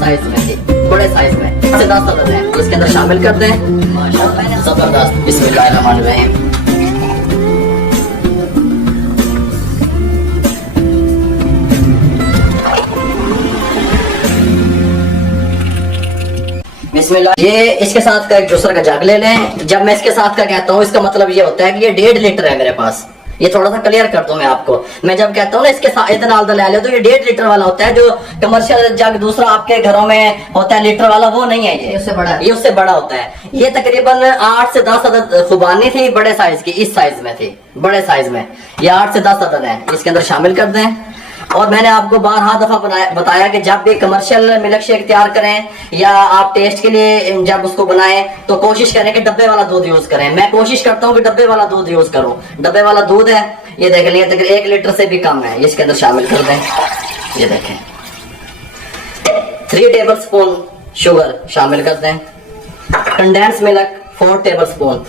Size में थी, बड़े साइज में 10 अदद है, इसके अंदर शामिल कर दें। माशाअल्लाह जबरदस्त। बिस्मिल्लाहिर्रहमानिर्रहीम। बिस्मिल्लाह। ये इसके साथ का एक जूसर का जग ले लें। जब मैं इसके साथ का कहता हूँ, इसका मतलब ये होता है कि ये 1.5 लीटर है मेरे पास। ये थोड़ा सा क्लियर कर दूं मैं आपको। मैं जब कहता हूँ ना इसके साथ इतना आलदा ले लो, तो ये 1.5 लीटर वाला होता है। जो कमर्शियल जग दूसरा आपके घरों में होता है लीटर वाला, वो नहीं है। ये उससे बड़ा है, ये उससे बड़ा होता है। ये तकरीबन 8 से 10 अदद खुबानी थी, बड़े साइज की, इस साइज में थी, बड़े साइज में। ये 8 से 10 अदद है, इसके अंदर शामिल कर दें। और मैंने आपको बारहा दफा बताया कि जब भी कमर्शियल मिल्क शेक तैयार करें या आप टेस्ट के लिए जब उसको बनाएं, तो कोशिश करें कि डब्बे वाला दूध यूज करें। मैं कोशिश करता हूं कि डब्बे वाला दूध यूज करूं। डब्बे वाला दूध है, ये देख लें, तकरीबन 1 लीटर से भी कम है। इसके अंदर शामिल कर दें। ये देखें, 3 टेबल स्पून शुगर शामिल कर दें। कंडेंस मिल्क 4 टेबल स्पून,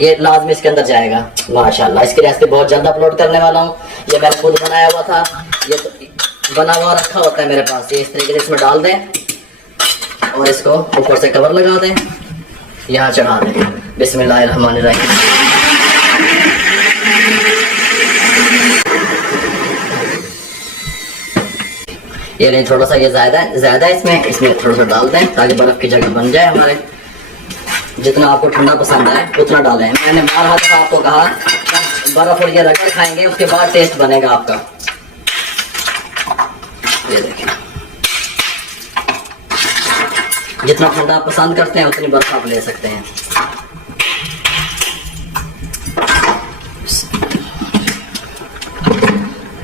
ये लाजमी इसके अंदर जाएगा। माशाल्लाह, इसकी रेसिपी बहुत जल्द अपलोड करने वाला हूँ। ये मैंने खुद बनाया हुआ था, ये तो बना हुआ रखा होता है मेरे पास। ये इस तरीके से इसमें डाल दें और इसको ऊपर से कवर लगा दें, यहाँ चढ़ा दें। बिस्मिल्लाहिर्रहमानिर्रहीम। ये नहीं, थोड़ा सा ये ज्यादा इसमें थोड़ा सा डाल दें ताकि बर्फ की जगह बन जाए हमारे। जितना आपको ठंडा पसंद है उतना डालें। मैंने बारहा दफा आपको कहा, बर्फ और ये रगड़ खाएंगे उसके बाद टेस्ट बनेगा आपका। ये देखिए, जितना ठंडा पसंद करते हैं उतनी बर्फ आप ले सकते हैं।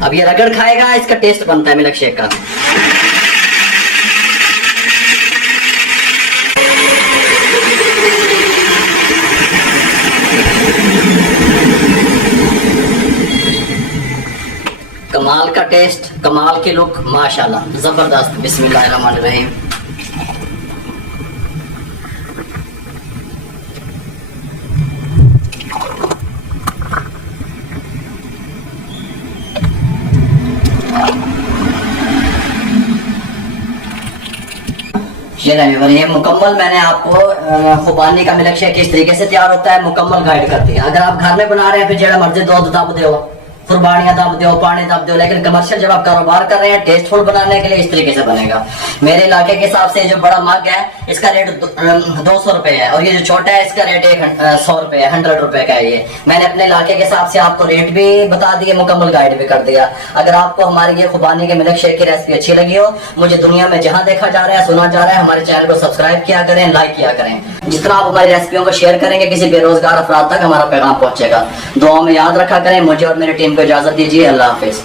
अब ये रगड़ खाएगा, इसका टेस्ट बनता है मिल्क शेक का। कमाल का टेस्ट, कमाल की लुक, माशाल्लाह जबरदस्त। बिस्मिल्लाहिर्रहमानिर्रहीम। ये मुकम्मल मैंने आपको खुबानी का मिल्क शेक किस तरीके से तैयार होता है मुकम्मल गाइड कर दिया। अगर आप घर में बना रहे हैं फिर जो मर्जी दूध दब दो, कुर्बानियां दब दो, पानी दब दो, लेकिन कमर्शियल जब आप कारोबार कर रहे हैं टेस्टफुल बनाने के लिए इस तरीके से बनेगा। मेरे इलाके के हिसाब से जो बड़ा मग है इसका रेट 200 रुपए है, और ये जो छोटा है इसका रेट 100 रुपए है, 100 रुपए का है। ये मैंने अपने इलाके के हिसाब से आपको रेट भी बता दिए, मुकम्मल गाइड भी कर दिया। अगर आपको हमारी ये खुबानी के मिल्क शेक की रेसिपी अच्छी लगी हो, मुझे दुनिया में जहां देखा जा रहा है, सुना जा रहा है, हमारे चैनल को सब्सक्राइब किया करें, लाइक किया करें। जितना आप हमारी रेसिपियों को शेयर करेंगे, किसी बेरोजगार अफराद तक हमारा पैगाम पहुंचेगा। दुआ में याद रखा करें। मुझे और मेरी टीम को इजाजत दीजिए। अल्लाह हाफिज।